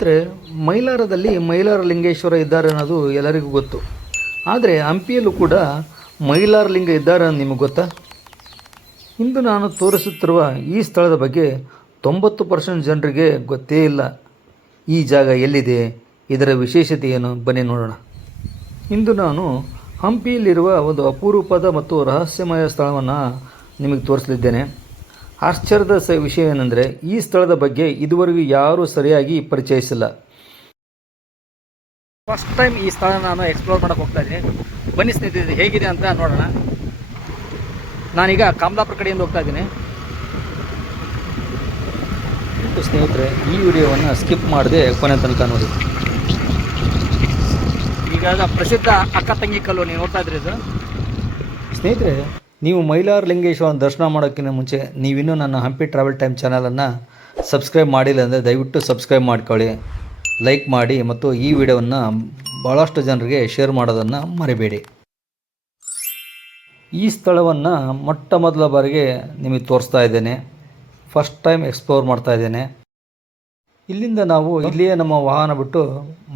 ಸ್ನೇಹಿತರೆ, ಮೈಲಾರದಲ್ಲಿ ಮೈಲಾರ ಲಿಂಗೇಶ್ವರ ಇದ್ದಾರೆ ಅನ್ನೋದು ಎಲ್ಲರಿಗೂ ಗೊತ್ತು. ಆದರೆ ಹಂಪಿಯಲ್ಲೂ ಕೂಡ ಮೈಲಾರ ಲಿಂಗ ಇದ್ದಾರೆ ಅನ್ನೋದು ನಿಮಗೆ ಗೊತ್ತಾ? ಇಂದು ನಾನು ತೋರಿಸುತ್ತಿರುವ ಈ ಸ್ಥಳದ ಬಗ್ಗೆ 90% ಜನರಿಗೆ ಗೊತ್ತೇ ಇಲ್ಲ. ಈ ಜಾಗ ಎಲ್ಲಿದೆ, ಇದರ ವಿಶೇಷತೆ ಏನು, ಬನ್ನಿ ನೋಡೋಣ. ಇಂದು ನಾನು ಹಂಪಿಯಲ್ಲಿರುವ ಒಂದು ಅಪರೂಪದ ಮತ್ತು ರಹಸ್ಯಮಯ ಸ್ಥಳವನ್ನು ನಿಮಗೆ ತೋರಿಸಲಿದ್ದೇನೆ. ಆಶ್ಚರ್ಯದ ವಿಷಯ ಏನೆಂದರೆ, ಈ ಸ್ಥಳದ ಬಗ್ಗೆ ಇದುವರೆಗೂ ಯಾರೂ ಸರಿಯಾಗಿ ಪರಿಚಯಿಸಿಲ್ಲ. ಫಸ್ಟ್ ಟೈಮ್ ಈ ಸ್ಥಳ ನಾನು ಎಕ್ಸ್ಪ್ಲೋರ್ ಮಾಡೋಕ್ಕೆ ಹೋಗ್ತಾ ಇದ್ದೀನಿ. ಬನ್ನಿ ಸ್ನೇಹಿತರೆ, ಹೇಗಿದೆ ಅಂತ ನೋಡೋಣ. ನಾನೀಗ ಕಮಲಾಪುರ ಕಡೆಯಿಂದ ಹೋಗ್ತಾ ಇದ್ದೀನಿ. ಸ್ನೇಹಿತರೆ, ಈ ವಿಡಿಯೋವನ್ನು ಸ್ಕಿಪ್ ಮಾಡದೆ ಕೊನೆ ತನಕ ನೋಡಿ. ಈಗ ಪ್ರಸಿದ್ಧ ಅಕ್ಕ ತಂಗಿ ಕಲ್ಲು ನೀವು ನೋಡ್ತಾ ಇದ್ರಿ. ಇದು ಸ್ನೇಹಿತರೆ, ನೀವು ಮೈಲಾರ ಲಿಂಗೇಶ್ವರನ ದರ್ಶನ ಮಾಡೋಕ್ಕಿಂತ ಮುಂಚೆ ನೀವಿನ್ನೂ ನನ್ನ ಹಂಪಿ ಟ್ರಾವೆಲ್ ಟೈಮ್ ಚಾನಲನ್ನು ಸಬ್ಸ್ಕ್ರೈಬ್ ಮಾಡಿಲ್ಲ ಅಂದರೆ ದಯವಿಟ್ಟು ಸಬ್ಸ್ಕ್ರೈಬ್ ಮಾಡ್ಕೊಳ್ಳಿ, ಲೈಕ್ ಮಾಡಿ ಮತ್ತು ಈ ವಿಡಿಯೋವನ್ನು ಭಾಳಷ್ಟು ಜನರಿಗೆ ಶೇರ್ ಮಾಡೋದನ್ನು ಮರಿಬೇಡಿ. ಈ ಸ್ಥಳವನ್ನು ಮೊಟ್ಟ ಮೊದಲ ಬಾರಿಗೆ ನಿಮಗೆ ತೋರಿಸ್ತಾ ಇದ್ದೇನೆ. ಫಸ್ಟ್ ಟೈಮ್ ಎಕ್ಸ್ಪ್ಲೋರ್ ಮಾಡ್ತಾ ಇದ್ದೇನೆ. ಇಲ್ಲಿಂದ ನಾವು ಇಲ್ಲಿಯೇ ನಮ್ಮ ವಾಹನ ಬಿಟ್ಟು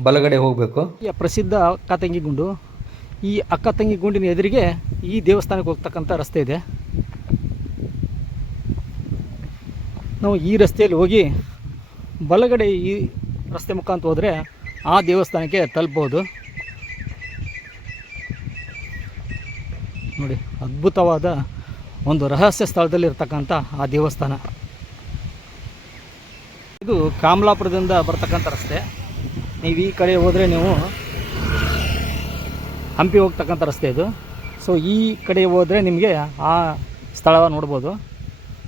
ಬಲಗಡೆ ಹೋಗಬೇಕು. ಈ ಪ್ರಸಿದ್ಧ ಅಕ್ಕ ತಂಗಿ ಗುಂಡು, ಈ ಅಕ್ಕ ತಂಗಿ ಗುಂಡಿನ ಎದುರಿಗೆ ಈ ದೇವಸ್ಥಾನಕ್ಕೆ ಹೋಗ್ತಕ್ಕಂಥ ರಸ್ತೆ ಇದೆ. ನಾವು ಈ ರಸ್ತೆಯಲ್ಲಿ ಹೋಗಿ ಬಲಗಡೆ ಈ ರಸ್ತೆ ಮುಖಾಂತರ ಹೋದರೆ ಆ ದೇವಸ್ಥಾನಕ್ಕೆ ತಲುಪಬಹುದು. ನೋಡಿ, ಅದ್ಭುತವಾದ ಒಂದು ರಹಸ್ಯ ಸ್ಥಳದಲ್ಲಿರ್ತಕ್ಕಂಥ ಆ ದೇವಸ್ಥಾನ. ಇದು ಕಮಲಾಪುರದಿಂದ ಬರ್ತಕ್ಕಂಥ ರಸ್ತೆ. ನೀವು ಈ ಕಡೆ ಹೋದರೆ ನೀವು ಹಂಪಿ ಹೋಗ್ತಕ್ಕಂಥ ರಸ್ತೆ ಇದು. ಸೊ ಈ ಕಡೆ ಹೋದರೆ ನಿಮಗೆ ಆ ಸ್ಥಳ ನೋಡ್ಬೋದು.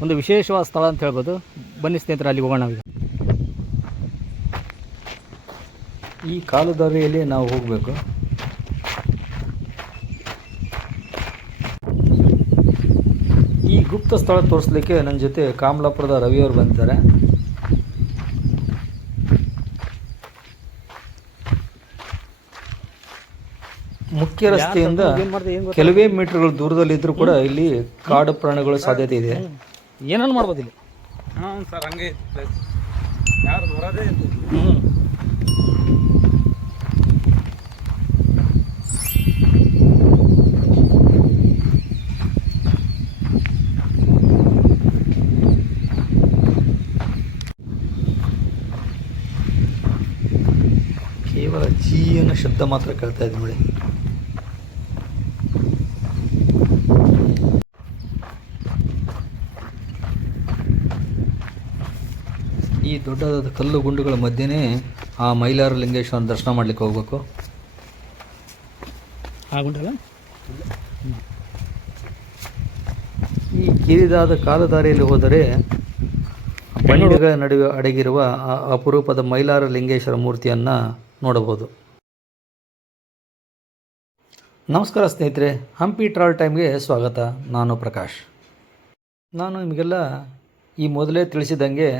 ಒಂದು ವಿಶೇಷವಾದ ಸ್ಥಳ ಅಂತ ಹೇಳ್ಬೋದು. ಬನ್ನಿ ಸ್ನೇಹಿತರೆ, ಅಲ್ಲಿ ಹೋಗೋಣ. ಈಗ ಈ ಕಾಲುದಾರಿಯಲ್ಲಿ ನಾವು ಹೋಗಬೇಕು. ಈ ಗುಪ್ತ ಸ್ಥಳ ತೋರಿಸ್ಲಿಕ್ಕೆ ನನ್ನ ಜೊತೆ ಕಮಲಾಪುರದ ರವಿಯವರು ಬಂದಿದ್ದಾರೆ. ಮುಖ್ಯ ರಸ್ತೆಯಿಂದ ಕೆಲವೇ ಮೀಟರ್ಗಳು ದೂರದಲ್ಲಿದ್ದರೂ ಕೂಡ ಇಲ್ಲಿ ಕಾಡು ಪ್ರಾಣಿಗಳ ಸಾಧ್ಯತೆ ಇದೆ. ಏನನ್ನು ಮಾಡ್ಬೋದು ಇಲ್ಲಿ? ಸರ್, ಹಂಗೆ ಯಾರು ಬರೋದೇ ಕೇವಲ ಜೀವನ ಶಬ್ದ ಮಾತ್ರ ಕೇಳ್ತಾ ಇದೆ ನೋಡಿ. ಈ ದೊಡ್ಡದಾದ ಕಲ್ಲು ಗುಂಡುಗಳ ಮಧ್ಯೆನೇ ಆ ಮೈಲಾರ ಲಿಂಗೇಶ್ವರನ ದರ್ಶನ ಮಾಡಲಿಕ್ಕೆ ಹೋಗಬೇಕು. ಆ ಗುಂಡಲ್ಲ, ಈ ಕಿರಿದಾದ ಕಾಲುದಾರಿಯಲ್ಲಿ ಹೋದರೆ ಬಂಡೆಗಳ ನಡುವೆ ಅಡಗಿರುವ ಆ ಅಪರೂಪದ ಮೈಲಾರ ಲಿಂಗೇಶ್ವರ ಮೂರ್ತಿಯನ್ನು ನೋಡಬಹುದು. ನಮಸ್ಕಾರ ಸ್ನೇಹಿತರೆ, ಹಂಪಿ ಟ್ರಾವೆಲ್ ಟೈಮ್ಗೆ ಸ್ವಾಗತ. ನಾನು ಪ್ರಕಾಶ್. ನಾನು ನಿಮಗೆಲ್ಲ ಈ ಮೊದಲೇ ತಿಳಿಸಿದಂಗೆ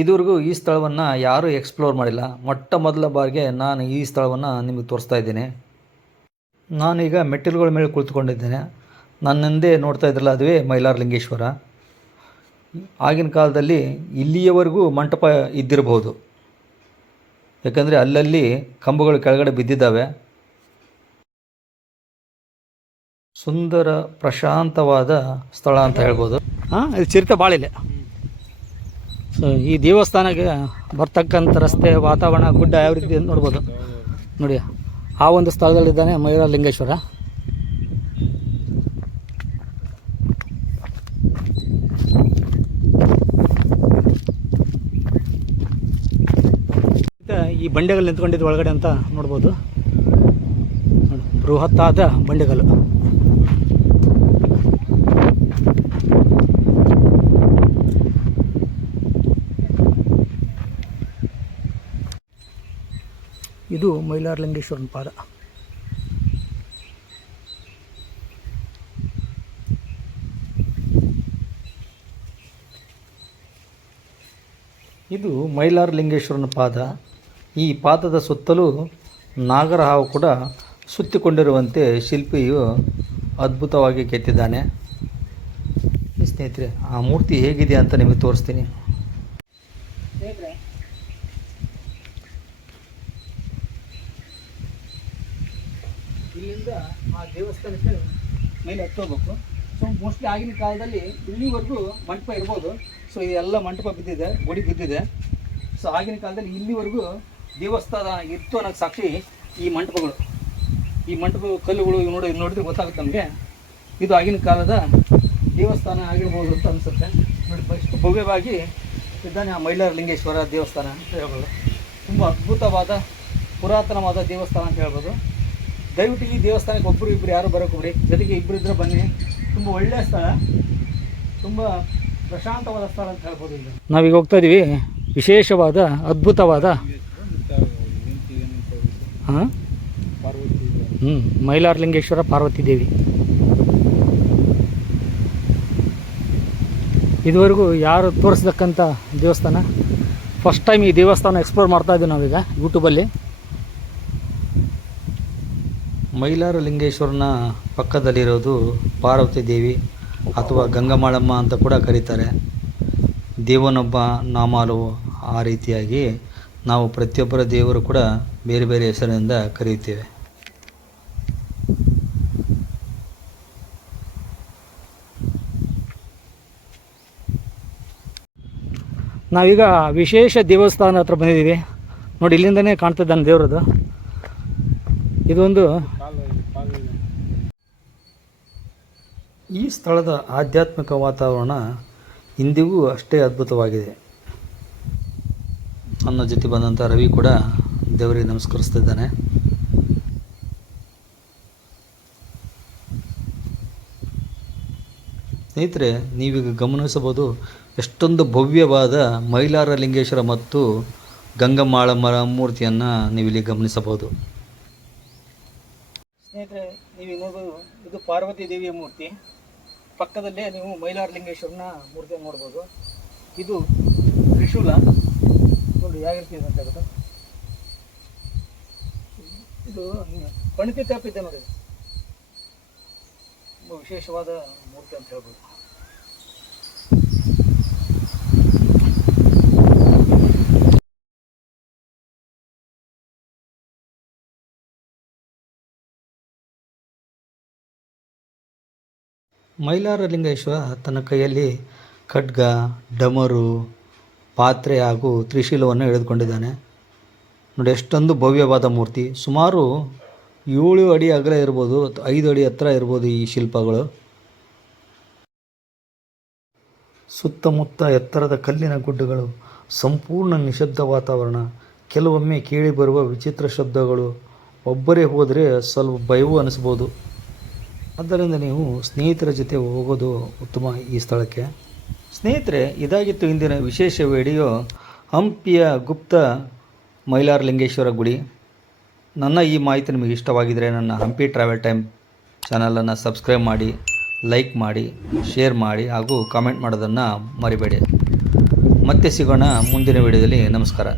ಇದುವರೆಗೂ ಈ ಸ್ಥಳವನ್ನು ಯಾರೂ ಎಕ್ಸ್ಪ್ಲೋರ್ ಮಾಡಿಲ್ಲ. ಮೊಟ್ಟ ಮೊದಲ ಬಾರಿಗೆ ನಾನು ಈ ಸ್ಥಳವನ್ನು ನಿಮಗೆ ತೋರಿಸ್ತಾ ಇದ್ದೇನೆ. ನಾನೀಗ ಮೆಟ್ಟಿಲುಗಳ ಮೇಲೆ ಕುಳಿತುಕೊಂಡಿದ್ದೇನೆ. ನನ್ನಿಂದೆ ನೋಡ್ತಾ ಇದ್ರಲ್ಲ, ಅದುವೇ ಮೈಲಾರ ಲಿಂಗೇಶ್ವರ. ಆಗಿನ ಕಾಲದಲ್ಲಿ ಇಲ್ಲಿಯವರೆಗೂ ಮಂಟಪ ಇದ್ದಿರಬಹುದು, ಯಾಕಂದರೆ ಅಲ್ಲಲ್ಲಿ ಕಂಬಗಳು ಕೆಳಗಡೆ ಬಿದ್ದಿದ್ದಾವೆ. ಸುಂದರ ಪ್ರಶಾಂತವಾದ ಸ್ಥಳ ಅಂತ ಹೇಳ್ಬೋದು. ಇದು ಚಿರತೆ ಬಾಳಿಲೆ. ಸೊ ಈ ದೇವಸ್ಥಾನಕ್ಕೆ ಬರ್ತಕ್ಕಂಥ ರಸ್ತೆ, ವಾತಾವರಣ, ಗುಡ್ಡ ಯಾವ ರೀತಿ ನೋಡ್ಬೋದು ನೋಡಿ. ಆ ಒಂದು ಸ್ಥಳದಲ್ಲಿದ್ದಾನೆ ಮೈಲಾರ ಲಿಂಗೇಶ್ವರ. ಈ ಬಂಡೆಗಳು ನಿಂತ್ಕೊಂಡಿದ್ದು ಒಳಗಡೆ ಅಂತ ನೋಡ್ಬೋದು. ಬೃಹತ್ತಾದ ಬಂಡೆಗಳು. ಇದು ಮೈಲಾರ ಲಿಂಗೇಶ್ವರನ ಪಾದ. ಇದು ಮೈಲಾರ ಲಿಂಗೇಶ್ವರನ ಪಾದ. ಈ ಪಾದದ ಸುತ್ತಲೂ ನಾಗರ ಹಾವು ಕೂಡ ಸುತ್ತಿಕೊಂಡಿರುವಂತೆ ಶಿಲ್ಪಿಯು ಅದ್ಭುತವಾಗಿ ಕೆತ್ತಿದ್ದಾನೆ. ಸ್ನೇಹಿತರೆ, ಆ ಮೂರ್ತಿ ಹೇಗಿದೆ ಅಂತ ನಿಮಗೆ ತೋರಿಸ್ತೀನಿ. ಇಲ್ಲಿಂದ ಆ ದೇವಸ್ಥಾನಕ್ಕೆ ಮೇಲೆ ಹತ್ತೋಗ್ಬೇಕು. ಸೊ ಮೋಸ್ಟ್ಲಿ ಆಗಿನ ಕಾಲದಲ್ಲಿ ಇಲ್ಲಿವರೆಗೂ ಮಂಟಪ ಇರ್ಬೋದು. ಸೊ ಇದೆಲ್ಲ ಮಂಟಪ ಬಿದ್ದಿದೆ, ಗುಡಿ ಬಿದ್ದಿದೆ. ಸೊ ಆಗಿನ ಕಾಲದಲ್ಲಿ ಇಲ್ಲಿವರೆಗೂ ದೇವಸ್ಥಾನ ಇತ್ತು ಅನ್ನೋಕ್ಕೆ ಸಾಕ್ಷಿ ಈ ಮಂಟಪಗಳು. ಈ ಮಂಟಪ ಕಲ್ಲುಗಳು ಇವು ನೋಡಿದ್ರೆ ಗೊತ್ತಾಗುತ್ತೆ ನಮಗೆ ಇದು ಆಗಿನ ಕಾಲದ ದೇವಸ್ಥಾನ ಆಗಿರ್ಬೋದು ಅಂತ ಅನಿಸುತ್ತೆ. ನೋಡಿ ಎಷ್ಟು ಭವ್ಯವಾಗಿ ಇದ್ದಾನೆ ಆ ಮೈಲಾರ ಲಿಂಗೇಶ್ವರ ದೇವಸ್ಥಾನ ಅಂತ ಹೇಳ್ಬೋದು. ತುಂಬ ಅದ್ಭುತವಾದ ಪುರಾತನವಾದ ದೇವಸ್ಥಾನ ಅಂತ ಹೇಳ್ಬೋದು. ದಯವಿಟ್ಟು ಈ ದೇವಸ್ಥಾನಕ್ಕೆ ಒಬ್ಬರು ಇಬ್ಬರು ಯಾರು ಬರೋಕ್ಕೊಬ್ರಿ, ಜೊತೆಗೆ ಇಬ್ಬರು ಇದ್ರೆ ಬನ್ನಿ. ತುಂಬ ಒಳ್ಳೆಯ ಸ್ಥಳ, ತುಂಬ ಪ್ರಶಾಂತವಾದ ಸ್ಥಳ ಅಂತ ಹೇಳ್ಬೋದು. ಈಗ ನಾವೀಗ ಹೋಗ್ತಾ ಇದ್ದೀವಿ ವಿಶೇಷವಾದ ಅದ್ಭುತವಾದ ಮೈಲಾರ ಲಿಂಗೇಶ್ವರ ಪಾರ್ವತಿ ದೇವಿ. ಇದುವರೆಗೂ ಯಾರು ತೋರಿಸ್ತಕ್ಕಂಥ ದೇವಸ್ಥಾನ, ಫಸ್ಟ್ ಟೈಮ್ ಈ ದೇವಸ್ಥಾನ ಎಕ್ಸ್ಪ್ಲೋರ್ ಮಾಡ್ತಾ ಇದ್ದೀವಿ ನಾವೀಗ ಯೂಟ್ಯೂಬಲ್ಲಿ. ಮೈಲಾರ ಲಿಂಗೇಶ್ವರನ ಪಕ್ಕದಲ್ಲಿರೋದು ಪಾರ್ವತಿ ದೇವಿ ಅಥವಾ ಗಂಗಮಾಳಮ್ಮ ಅಂತ ಕೂಡ ಕರೀತಾರೆ. ದೇವನೊಬ್ಬ ನಾಮಾಲು, ಆ ರೀತಿಯಾಗಿ ನಾವು ಪ್ರತಿಯೊಬ್ಬರ ದೇವರು ಕೂಡ ಬೇರೆ ಬೇರೆ ಹೆಸರಿನಿಂದ ಕರೆಯುತ್ತೇವೆ. ನಾವೀಗ ವಿಶೇಷ ದೇವಸ್ಥಾನ ಹತ್ರ ಬಂದಿದ್ದೀವಿ. ನೋಡಿ, ಇಲ್ಲಿಂದನೇ ಕಾಣ್ತಿದ್ದಾನೆ ದೇವ್ರದ್ದು. ಇದೊಂದು ಈ ಸ್ಥಳದ ಆಧ್ಯಾತ್ಮಿಕ ವಾತಾವರಣ ಇಂದಿಗೂ ಅಷ್ಟೇ ಅದ್ಭುತವಾಗಿದೆ. ನನ್ನ ಜೊತೆ ಬಂದಂಥ ರವಿ ಕೂಡ ದೇವರಿಗೆ ನಮಸ್ಕರಿಸ್ತಿದ್ದಾನೆ. ಸ್ನೇಹಿತರೆ, ನೀವೀಗ ಗಮನಿಸಬಹುದು ಎಷ್ಟೊಂದು ಭವ್ಯವಾದ ಮೈಲಾರ ಲಿಂಗೇಶ್ವರ ಮತ್ತು ಗಂಗಮಾಳಮ್ಮರ ಮೂರ್ತಿಯನ್ನು ನೀವಿಲ್ಲಿ ಗಮನಿಸಬಹುದು. ಸ್ನೇಹಿತರೆ, ನೀವು ನೋಡಬಹುದು ಇದು ಪಾರ್ವತಿ ದೇವಿಯ ಮೂರ್ತಿ. ಪಕ್ಕದಲ್ಲೇ ನೀವು ಮೈಲಾರ ಲಿಂಗೇಶ್ವರನ ಮೂರ್ತಿ ನೋಡ್ಬೋದು. ಇದು ತ್ರಿಶೂಲ ನೋಡಿ ಯಾಗಿರ್ತಿದೆ ಅಂತ ಹೇಳ್ಬೋದು. ಇದು ಪಣತಿ ತಪ್ಪಿದೆ ನೋಡಿ, ತುಂಬ ವಿಶೇಷವಾದ ಮೂರ್ತಿ ಅಂತ ಹೇಳ್ಬೋದು. ಮೈಲಾರ ಲಿಂಗೇಶ್ವರ ತನ್ನ ಕೈಯಲ್ಲಿ ಖಡ್ಗ, ಡಮರು, ಪಾತ್ರೆ ಹಾಗೂ ತ್ರಿಶೂಲವನ್ನು ಹಿಡಿದುಕೊಂಡಿದ್ದಾನೆ. ನೋಡಿ ಎಷ್ಟೊಂದು ಭವ್ಯವಾದ ಮೂರ್ತಿ. ಸುಮಾರು 7 ಅಡಿ ಅಗಲ ಇರ್ಬೋದು, 5 ಅಡಿ ಎತ್ತರ ಇರ್ಬೋದು ಈ ಶಿಲ್ಪಗಳು. ಸುತ್ತಮುತ್ತ ಎತ್ತರದ ಕಲ್ಲಿನ ಗುಡ್ಡಗಳು, ಸಂಪೂರ್ಣ ನಿಶಬ್ದ ವಾತಾವರಣ, ಕೆಲವೊಮ್ಮೆ ಕೇಳಿಬರುವ ವಿಚಿತ್ರ ಶಬ್ದಗಳು. ಒಬ್ಬರೇ ಹೋದರೆ ಸ್ವಲ್ಪ ಭಯವೂ ಅನಿಸ್ಬೋದು. ಆದ್ದರಿಂದ ನೀವು ಸ್ನೇಹಿತರ ಜೊತೆ ಹೋಗೋದು ಉತ್ತಮ ಈ ಸ್ಥಳಕ್ಕೆ. ಸ್ನೇಹಿತರೆ, ಇದಾಗಿತ್ತು ಇಂದಿನ ವಿಶೇಷ ವಿಡಿಯೋ, ಹಂಪಿಯ ಗುಪ್ತ ಮೈಲಾರ ಲಿಂಗೇಶ್ವರ ಗುಡಿ. ನನ್ನ ಈ ಮಾಹಿತಿ ನಿಮಗೆ ಇಷ್ಟವಾಗಿದ್ದರೆ ನನ್ನ ಹಂಪಿ ಟ್ರಾವೆಲ್ ಟೈಮ್ ಚಾನಲನ್ನು ಸಬ್ಸ್ಕ್ರೈಬ್ ಮಾಡಿ, ಲೈಕ್ ಮಾಡಿ, ಶೇರ್ ಮಾಡಿ ಹಾಗೂ ಕಾಮೆಂಟ್ ಮಾಡೋದನ್ನು ಮರಿಬೇಡಿ. ಮತ್ತೆ ಸಿಗೋಣ ಮುಂದಿನ ವಿಡಿಯೋದಲ್ಲಿ. ನಮಸ್ಕಾರ.